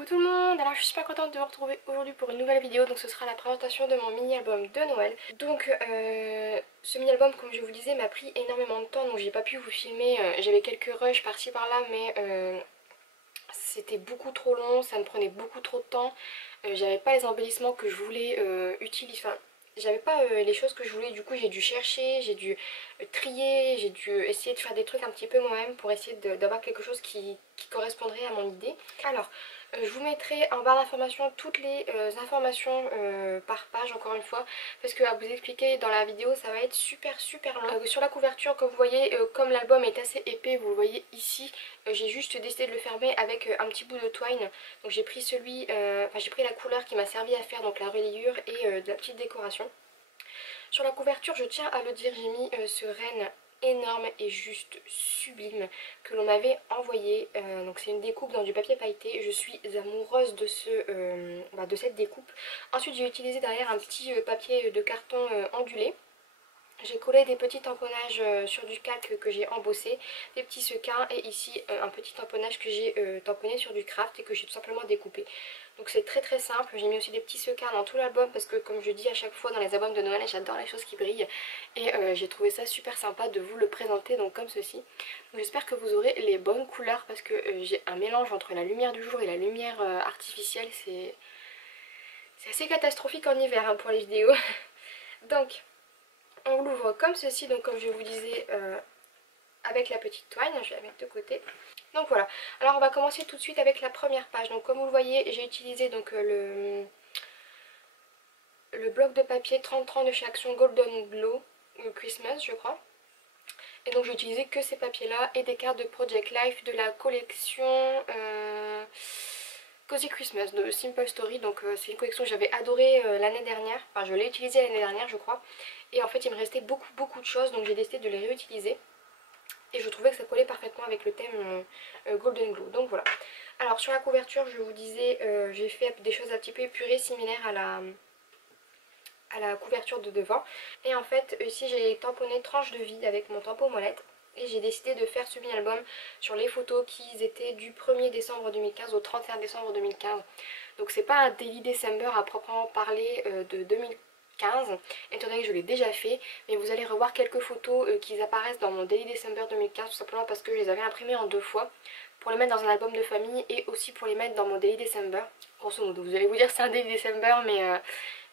Coucou tout le monde, alors je suis super contente de vous retrouver aujourd'hui pour une nouvelle vidéo. Donc ce sera la présentation de mon mini-album de Noël. Donc ce mini-album, comme je vous le disais, m'a pris énormément de temps. Donc j'ai pas pu vous filmer, j'avais quelques rushs par-ci par-là, mais c'était beaucoup trop long, ça me prenait beaucoup trop de temps. J'avais pas les embellissements que je voulais utiliser, enfin j'avais pas les choses que je voulais. Du coup j'ai dû chercher, j'ai dû trier, j'ai dû essayer de faire des trucs un petit peu moi-même pour essayer d'avoir quelque chose qui correspondrait à mon idée. Alors je vous mettrai en barre d'informations toutes les informations par page, encore une fois, parce que à vous expliquer dans la vidéo ça va être super long. Sur la couverture, comme vous voyez, comme l'album est assez épais, vous le voyez ici, j'ai juste décidé de le fermer avec un petit bout de twine. Donc j'ai pris j'ai pris la couleur qui m'a servi à faire donc la reliure et de la petite décoration. Sur la couverture, je tiens à le dire, j'ai mis ce renne énorme et juste sublime que l'on m'avait envoyé. Donc c'est une découpe dans du papier pailleté. Je suis amoureuse de de cette découpe. Ensuite j'ai utilisé derrière un petit papier de carton ondulé. J'ai collé des petits tamponnages sur du calque que j'ai embossé, des petits sequins et ici un petit tamponnage que j'ai tamponné sur du craft et que j'ai tout simplement découpé. Donc c'est très simple. J'ai mis aussi des petits sequins dans tout l'album parce que, comme je dis à chaque fois dans les albums de Noël, j'adore les choses qui brillent et j'ai trouvé ça super sympa de vous le présenter donc comme ceci. J'espère que vous aurez les bonnes couleurs parce que j'ai un mélange entre la lumière du jour et la lumière artificielle. C'est assez catastrophique en hiver hein, pour les vidéos. Donc on l'ouvre comme ceci, donc comme je vous disais, avec la petite toile, je vais la mettre de côté. Donc voilà, alors on va commencer tout de suite avec la première page. Donc comme vous le voyez, j'ai utilisé donc le bloc de papier 30-30 de chez Action Golden Glow Christmas, je crois. Et donc j'ai utilisé que ces papiers là et des cartes de Project Life de la collection Cozy Christmas de Simple Story. Donc c'est une collection que j'avais adorée l'année dernière, enfin je l'ai utilisée l'année dernière je crois. Et en fait il me restait beaucoup de choses, donc j'ai décidé de les réutiliser. Et je trouvais que ça collait parfaitement avec le thème Golden Glow. Donc voilà. Alors sur la couverture, je vous disais, j'ai fait des choses un petit peu épurées, similaires à la couverture de devant. Et en fait ici j'ai tamponné tranche de vie avec mon tampon molette. Et j'ai décidé de faire ce mini-album sur les photos qui étaient du 1er décembre 2015 au 31 décembre 2015. Donc c'est pas un Daily December à proprement parler de 2015, étant donné que je l'ai déjà fait, mais vous allez revoir quelques photos qui apparaissent dans mon Daily December 2015, tout simplement parce que je les avais imprimées en 2 fois, pour les mettre dans un album de famille et aussi pour les mettre dans mon Daily December. Grosso modo, vous allez vous dire c'est un Daily December,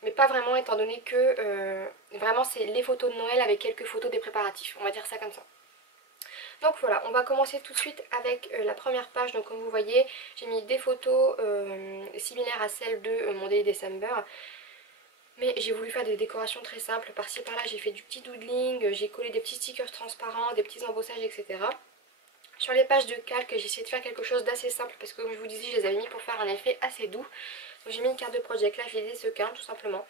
mais pas vraiment, étant donné que vraiment c'est les photos de Noël avec quelques photos des préparatifs, on va dire ça comme ça. Donc voilà, on va commencer tout de suite avec la première page. Donc comme vous voyez, j'ai mis des photos similaires à celles de mon Daily December. Mais j'ai voulu faire des décorations très simples. Par-ci par-là, j'ai fait du petit doodling, j'ai collé des petits stickers transparents, des petits embossages, etc. Sur les pages de calque, j'ai essayé de faire quelque chose d'assez simple parce que, comme je vous disais, je les avais mis pour faire un effet assez doux. Donc j'ai mis une carte de Project Life et des sequins, tout simplement.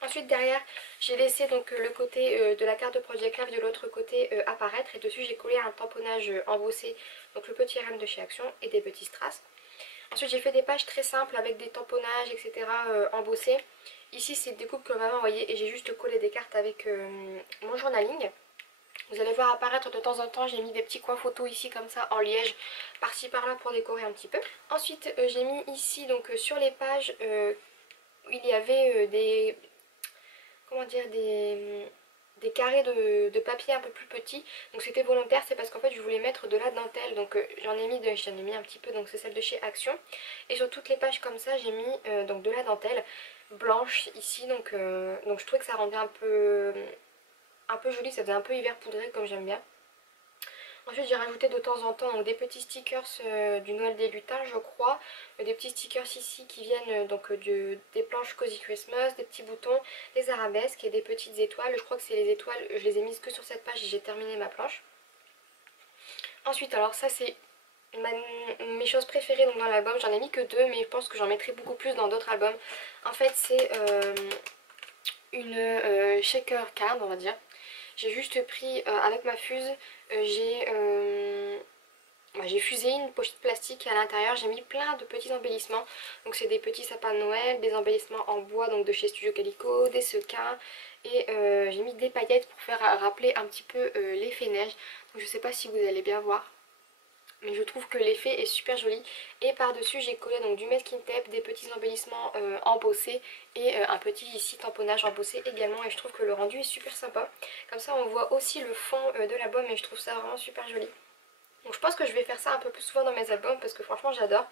Ensuite derrière j'ai laissé donc le côté de la carte de Project Life de l'autre côté apparaître, et dessus j'ai collé un tamponnage embossé, donc le petit renne de chez Action et des petits strass. Ensuite j'ai fait des pages très simples avec des tamponnages etc. Embossés. Ici c'est des découpes que l'on m'avait envoyées et j'ai juste collé des cartes avec mon journaling. Vous allez voir apparaître de temps en temps, j'ai mis des petits coins photos ici comme ça en liège par-ci par-là pour décorer un petit peu. Ensuite j'ai mis ici donc sur les pages où il y avait des carrés de papier un peu plus petits. Donc c'était volontaire, c'est parce qu'en fait je voulais mettre de la dentelle. Donc j'en ai mis un petit peu, donc c'est celle de chez Action. Et sur toutes les pages comme ça j'ai mis donc de la dentelle blanche ici. Donc je trouvais que ça rendait un peu joli, ça faisait un peu hiver poudré comme j'aime bien. Ensuite j'ai rajouté de temps en temps donc, des petits stickers du Noël des lutins je crois. Des petits stickers ici qui viennent des planches Cozy Christmas, des petits boutons, des arabesques et des petites étoiles. Je crois que c'est les étoiles, je les ai mises que sur cette page et j'ai terminé ma planche. Ensuite alors ça c'est mes choses préférées donc, dans l'album. J'en ai mis que 2 mais je pense que j'en mettrai beaucoup plus dans d'autres albums. En fait c'est une shaker card on va dire. J'ai juste pris avec ma fuse, j'ai fusé une pochette plastique et à l'intérieur j'ai mis plein de petits embellissements. Donc c'est des petits sapins de Noël, des embellissements en bois donc de chez Studio Calico, des sequins et j'ai mis des paillettes pour faire rappeler un petit peu l'effet neige. Donc je sais pas si vous allez bien voir. mais je trouve que l'effet est super joli. Et par dessus j'ai collé donc du masking tape, des petits embellissements embossés et un petit ici tamponnage embossé également, et je trouve que le rendu est super sympa. Comme ça on voit aussi le fond de l'album et je trouve ça vraiment super joli. Donc je pense que je vais faire ça un peu plus souvent dans mes albums parce que franchement j'adore.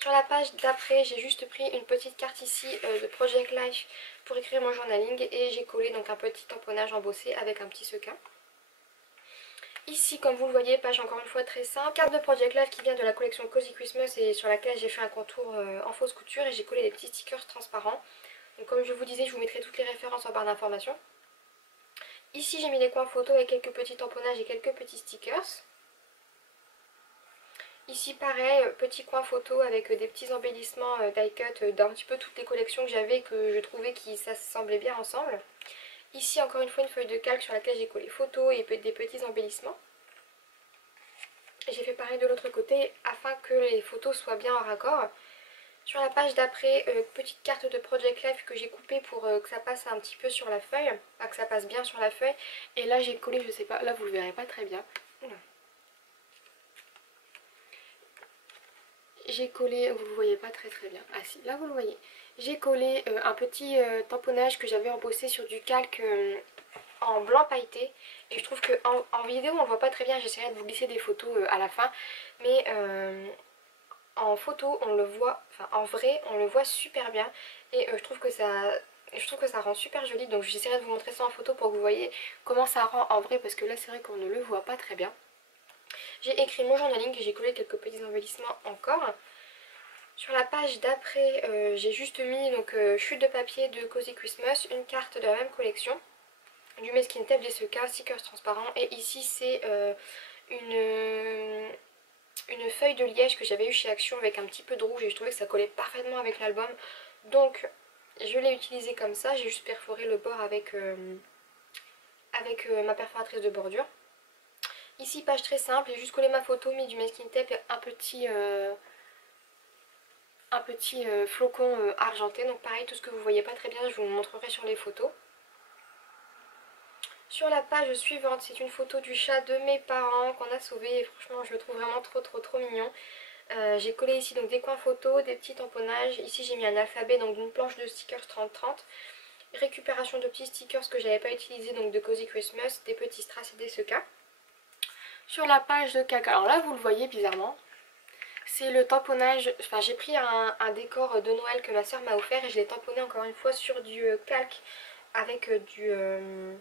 Sur la page d'après j'ai juste pris une petite carte ici de Project Life pour écrire mon journaling, et j'ai collé donc un petit tamponnage embossé avec un petit sequin. Ici, comme vous le voyez, page encore une fois très simple. Carte de Project Life qui vient de la collection Cozy Christmas et sur laquelle j'ai fait un contour en fausse couture, et j'ai collé des petits stickers transparents. Donc comme je vous disais, je vous mettrai toutes les références en barre d'informations. Ici, j'ai mis des coins photos avec quelques petits tamponnages et quelques petits stickers. Ici, pareil, petit coin photo avec des petits embellissements die cut d'un petit peu toutes les collections que j'avais, que je trouvais que ça semblait bien ensemble. Ici, encore une fois, une feuille de calque sur laquelle j'ai collé photos et des petits embellissements. J'ai fait pareil de l'autre côté afin que les photos soient bien en raccord. Sur la page d'après, petite carte de Project Life que j'ai coupée pour que ça passe un petit peu sur la feuille, enfin, que ça passe bien sur la feuille. Et là j'ai collé, je sais pas, là vous le verrez pas très bien. J'ai collé, vous le voyez pas très bien. Ah si, là vous le voyez. J'ai collé un petit tamponnage que j'avais embossé sur du calque en blanc pailleté, et je trouve que en vidéo on voit pas très bien. J'essaierai de vous glisser des photos à la fin, mais en photo on le voit, enfin en vrai on le voit super bien, et je trouve que ça rend super joli. Donc j'essaierai de vous montrer ça en photo pour que vous voyez comment ça rend en vrai, parce que là c'est vrai qu'on ne le voit pas très bien. J'ai écrit mon journaling et j'ai collé quelques petits embellissements encore. Sur la page d'après, j'ai juste mis donc chute de papier de Cozy Christmas, une carte de la même collection, du masking tape, des sequins, stickers transparents, et ici c'est une feuille de liège que j'avais eu chez Action avec un petit peu de rouge, et je trouvais que ça collait parfaitement avec l'album, donc je l'ai utilisé comme ça. J'ai juste perforé le bord avec ma perforatrice de bordure. Ici page très simple, j'ai juste collé ma photo, mis du masking tape et un petit flocon argenté. Donc pareil, tout ce que vous voyez pas très bien je vous le montrerai sur les photos. Sur la page suivante, c'est une photo du chat de mes parents qu'on a sauvé, et franchement je le trouve vraiment trop mignon. J'ai collé ici donc des coins photos, des petits tamponnages. Ici j'ai mis un alphabet, donc d'une planche de stickers 30-30. Récupération de petits stickers que j'avais pas utilisé, donc de Cozy Christmas, des petits strass et des sequins. Sur la page de calque, alors là vous le voyez bizarrement, c'est le tamponnage. Enfin j'ai pris un décor de Noël que ma soeur m'a offert et je l'ai tamponné encore une fois sur du calque avec de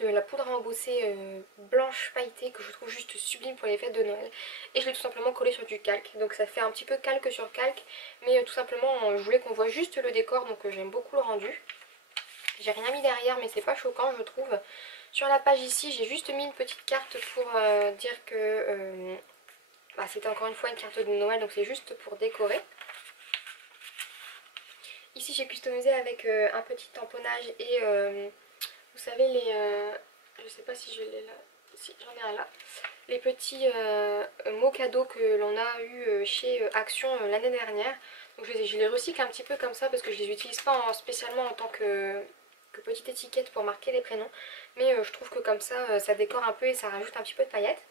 la poudre à embosser blanche pailletée que je trouve juste sublime pour les fêtes de Noël, et je l'ai tout simplement collé sur du calque. Donc ça fait un petit peu calque sur calque, mais tout simplement je voulais qu'on voit juste le décor, donc j'aime beaucoup le rendu. J'ai rien mis derrière mais c'est pas choquant je trouve. Sur la page ici j'ai juste mis une petite carte pour dire que c'était encore une fois une carte de Noël, donc c'est juste pour décorer. Ici j'ai customisé avec un petit tamponnage et vous savez je sais pas si je l'ai là, si j'en ai un là, les petits mots cadeaux que l'on a eu chez Action l'année dernière. Donc je les recycle un petit peu comme ça parce que je les utilise pas spécialement en tant que petite étiquette pour marquer les prénoms, mais je trouve que comme ça ça décore un peu et ça rajoute un petit peu de paillettes.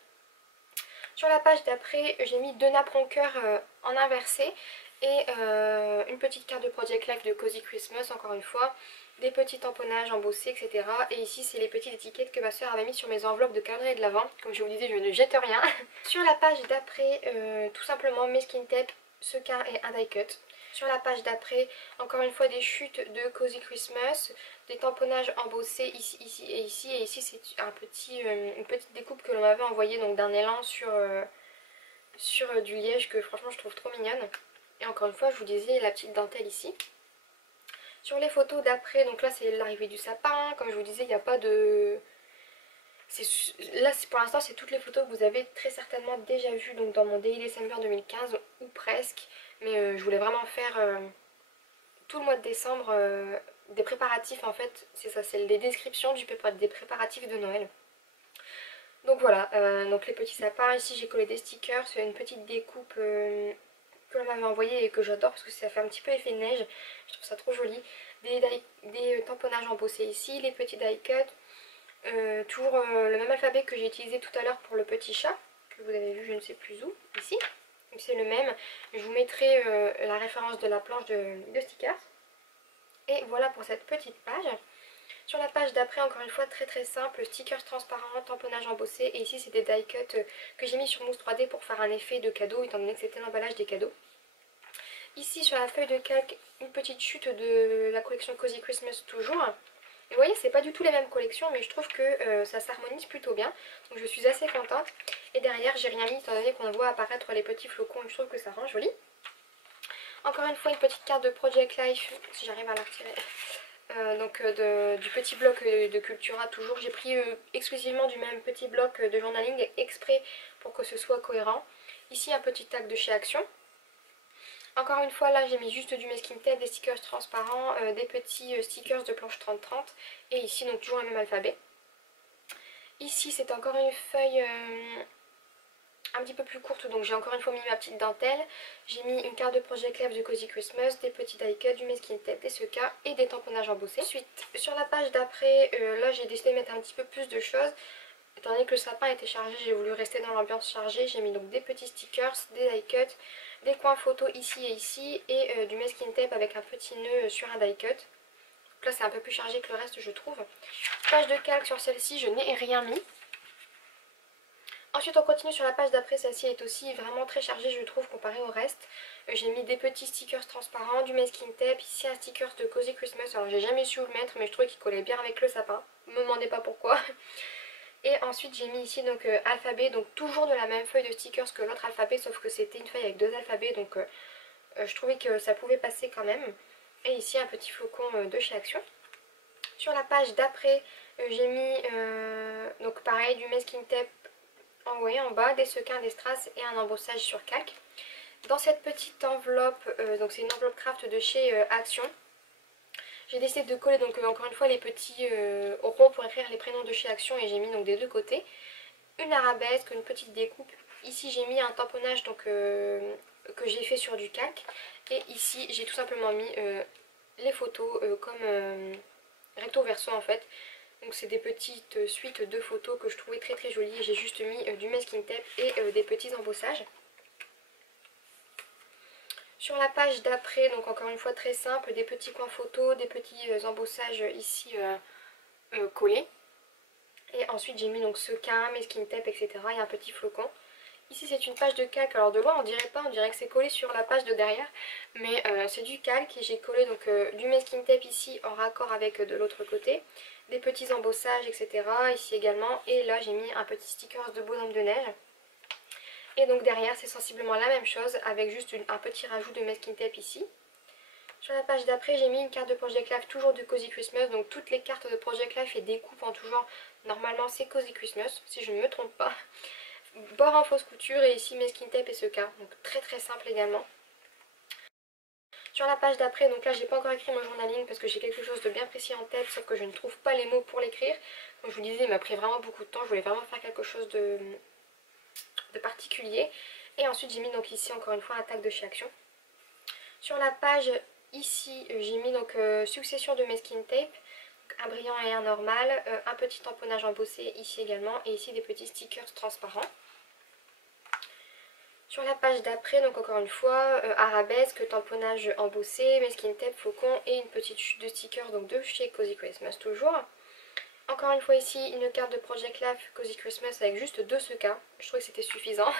Sur la page d'après, j'ai mis deux nappes ronqueurs en inversé et une petite carte de Project Life de Cozy Christmas, encore une fois, des petits tamponnages embossés, etc. Et ici, c'est les petites étiquettes que ma soeur avait mis sur mes enveloppes de calendrier de l'Avent. Comme je vous disais, je ne jette rien. Sur la page d'après, tout simplement masking tape, sequin et un die cut. Sur la page d'après, encore une fois des chutes de Cozy Christmas, des tamponnages embossés ici, ici et ici. Et ici c'est une petite découpe que l'on m'avait envoyée d'un élan sur du liège que franchement je trouve trop mignonne. Et encore une fois je vous disais la petite dentelle ici. Sur les photos d'après, donc là c'est l'arrivée du sapin. Comme je vous disais, il n'y a pas de... Là pour l'instant c'est toutes les photos que vous avez très certainement déjà vues donc dans mon Daily December 2015 ou presque. Mais je voulais vraiment faire tout le mois de décembre des préparatifs en fait. C'est ça, c'est des descriptions des préparatifs de Noël. Donc voilà, donc les petits sapins. Ici j'ai collé des stickers, c'est une petite découpe que l'on m'avait envoyée et que j'adore parce que ça fait un petit peu effet neige. Je trouve ça trop joli. Des tamponnages embossés ici, les petits die cut. Toujours le même alphabet que j'ai utilisé tout à l'heure pour le petit chat, que vous avez vu je ne sais plus où, ici. C'est le même, je vous mettrai la référence de la planche de stickers. Et voilà pour cette petite page. Sur la page d'après, encore une fois, très simple, stickers transparents, tamponnage embossé. Et ici, c'est des die cuts que j'ai mis sur mousse 3D pour faire un effet de cadeau, étant donné que c'était l'emballage des cadeaux. Ici, sur la feuille de calque, une petite chute de la collection Cozy Christmas toujours. Et vous voyez, c'est pas du tout les mêmes collections, mais je trouve que ça s'harmonise plutôt bien. Donc je suis assez contente. Et derrière, j'ai rien mis, étant donné qu'on voit apparaître les petits flocons, je trouve que ça rend joli. Encore une fois, une petite carte de Project Life, si j'arrive à la retirer. Du petit bloc de Cultura toujours. J'ai pris exclusivement du même petit bloc de journaling exprès pour que ce soit cohérent. Ici un petit tag de chez Action. Encore une fois là j'ai mis juste du masking tape, des stickers transparents, des petits stickers de planche 30-30 et ici donc toujours le même alphabet. Ici c'est encore une feuille un petit peu plus courte, donc j'ai encore une fois mis ma petite dentelle. J'ai mis une carte de Project Life de Cozy Christmas, des petits die cuts, du masking tape, des sequins et des tamponnages embossés. Ensuite, sur la page d'après, là j'ai décidé de mettre un petit peu plus de choses. Étant donné que le sapin était chargé, j'ai voulu rester dans l'ambiance chargée. J'ai mis donc des petits stickers, des die cuts, des coins photos ici et ici et du masking tape avec un petit nœud sur un die cut. Donc là c'est un peu plus chargé que le reste je trouve. Page de calque sur celle-ci, je n'ai rien mis. Ensuite on continue sur la page d'après, celle-ci est aussi vraiment très chargée je trouve comparé au reste. J'ai mis des petits stickers transparents, du masking tape, ici un sticker de Cozy Christmas, alors j'ai jamais su où le mettre mais je trouvais qu'il collait bien avec le sapin, ne me demandez pas pourquoi. Et ensuite j'ai mis ici donc alphabet, donc toujours de la même feuille de stickers que l'autre alphabet sauf que c'était une feuille avec deux alphabets donc je trouvais que ça pouvait passer quand même. Et ici un petit flocon de chez Action. Sur la page d'après j'ai mis donc pareil du masking tape en haut et en bas, des sequins, des strass et un embossage sur calque. Dans cette petite enveloppe, donc c'est une enveloppe craft de chez Action, j'ai décidé de coller donc encore une fois les petits ronds pour écrire les prénoms de chez Action et j'ai mis donc des deux côtés. Une arabesque, une petite découpe. Ici j'ai mis un tamponnage donc, que j'ai fait sur du calque. Et ici j'ai tout simplement mis les photos comme recto verso en fait. Donc c'est des petites suites de photos que je trouvais très jolies. J'ai juste mis du masking tape et des petits embossages. Sur la page d'après, donc encore une fois très simple, des petits coins photos, des petits embossages ici collés. Et ensuite j'ai mis donc sequin, masking tape, etc. et un petit flocon. Ici c'est une page de calque, alors de loin on dirait pas, on dirait que c'est collé sur la page de derrière. Mais c'est du calque et j'ai collé donc du masking tape ici en raccord avec de l'autre côté. Des petits embossages, etc. ici également. Et là j'ai mis un petit sticker de bonhomme de neige. Et donc derrière c'est sensiblement la même chose avec juste un petit rajout de masking tape ici. Sur la page d'après j'ai mis une carte de Project Life toujours de Cozy Christmas. Donc toutes les cartes de Project Life et découpes en tout genre, normalement c'est Cozy Christmas si je ne me trompe pas. Bord en fausse couture et ici masking tape et sequin. Donc très simple également. Sur la page d'après, donc là j'ai pas encore écrit mon journaling parce que j'ai quelque chose de bien précis en tête sauf que je ne trouve pas les mots pour l'écrire. Comme je vous disais il m'a pris vraiment beaucoup de temps, je voulais vraiment faire quelque chose de particulier. Et ensuite j'ai mis donc ici encore une fois un tag de chez Action. Sur la page ici j'ai mis donc succession de masking tape, donc un brillant et un normal, un petit tamponnage embossé ici également et ici des petits stickers transparents. Sur la page d'après, donc encore une fois, arabesque, tamponnage embossé, masking tape, flocon et une petite chute de stickers donc de chez Cozy Christmas toujours. Encore une fois ici, une carte de Project Life Cozy Christmas avec juste deux sequins. Je trouvais que c'était suffisant.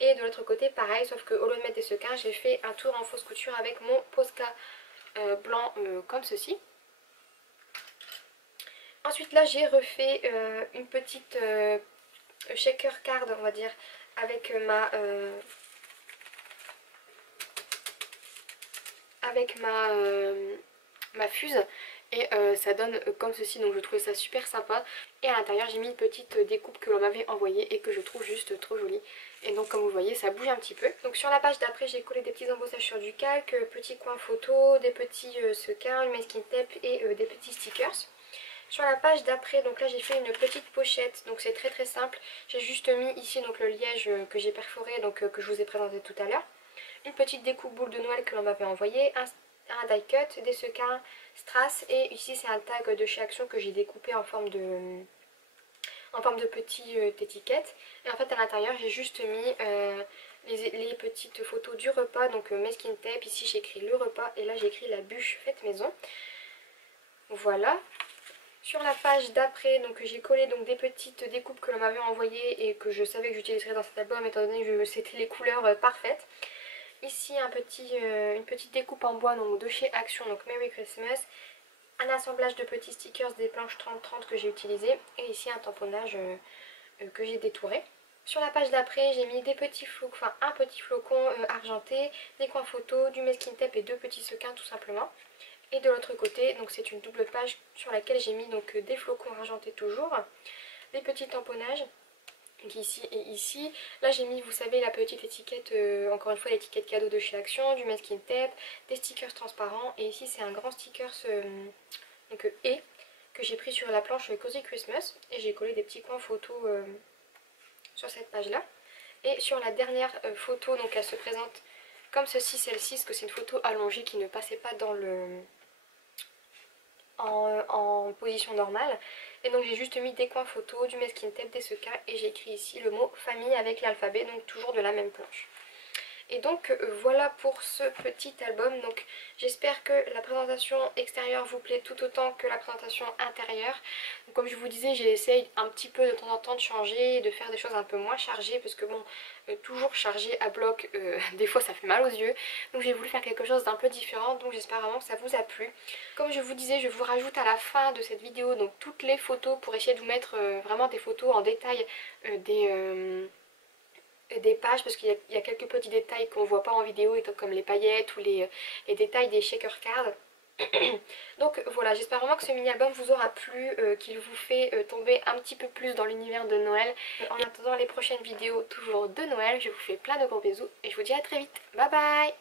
Et de l'autre côté, pareil, sauf qu'au lieu de mettre des sequins, j'ai fait un tour en fausse couture avec mon Posca blanc comme ceci. Ensuite là, j'ai refait une petite shaker card, on va dire, avec ma fuse et ça donne comme ceci, donc je trouvais ça super sympa. Et à l'intérieur j'ai mis une petite découpe que l'on m'avait envoyée et que je trouve juste trop jolie. Et donc comme vous voyez ça bouge un petit peu. Donc sur la page d'après j'ai collé des petits embossages sur du calque, petits coins photo, des petits sequins, une masking tape et des petits stickers. Sur la page d'après, donc là j'ai fait une petite pochette, donc c'est très simple. J'ai juste mis ici donc le liège que j'ai perforé, donc que je vous ai présenté tout à l'heure. Une petite découpe boule de Noël que l'on m'avait envoyé, un die cut, des sequins, strass et ici c'est un tag de chez Action que j'ai découpé en forme en forme de petite étiquette. Et en fait à l'intérieur j'ai juste mis les petites photos du repas, donc masking tape, ici j'ai écrit le repas et là j'ai écrit la bûche faite maison. Voilà. Sur la page d'après, donc j'ai collé donc des petites découpes que l'on m'avait envoyées et que je savais que j'utiliserais dans cet album étant donné que c'était les couleurs parfaites. Ici une petite découpe en bois donc de chez Action, donc Merry Christmas. Un assemblage de petits stickers des planches 30-30 que j'ai utilisé et ici un tamponnage que j'ai détouré. Sur la page d'après j'ai mis des petits flocons, enfin un petit flocon argenté, des coins photos, du masking tape et deux petits sequins tout simplement. Et de l'autre côté, donc c'est une double page sur laquelle j'ai mis donc des flocons argentés toujours, des petits tamponnages, donc ici et ici. Là j'ai mis, vous savez, la petite étiquette, encore une fois l'étiquette cadeau de chez Action, du masking tape, des stickers transparents. Et ici c'est un grand sticker donc et que j'ai pris sur la planche Cozy Christmas et j'ai collé des petits coins photos sur cette page là. Et sur la dernière photo, donc elle se présente comme ceci, celle-ci, parce que c'est une photo allongée qui ne passait pas dans le en position normale. Et donc j'ai juste mis des coins photos, du masking tape, des sequins et j'ai écrit ici le mot famille avec l'alphabet, donc toujours de la même planche. Et donc voilà pour ce petit album. Donc j'espère que la présentation extérieure vous plaît tout autant que la présentation intérieure. Donc, comme je vous disais, j'essaye un petit peu de temps en temps de changer, de faire des choses un peu moins chargées parce que bon, toujours chargé à bloc, des fois ça fait mal aux yeux. Donc j'ai voulu faire quelque chose d'un peu différent, donc j'espère vraiment que ça vous a plu. Comme je vous disais, je vous rajoute à la fin de cette vidéo donc toutes les photos pour essayer de vous mettre vraiment des photos en détail des pages, parce qu'il y a quelques petits détails qu'on voit pas en vidéo, comme les paillettes ou les détails des shaker cards. Donc voilà, j'espère vraiment que ce mini album vous aura plu, qu'il vous fait tomber un petit peu plus dans l'univers de Noël. En attendant les prochaines vidéos toujours de Noël, je vous fais plein de gros bisous et je vous dis à très vite. Bye bye.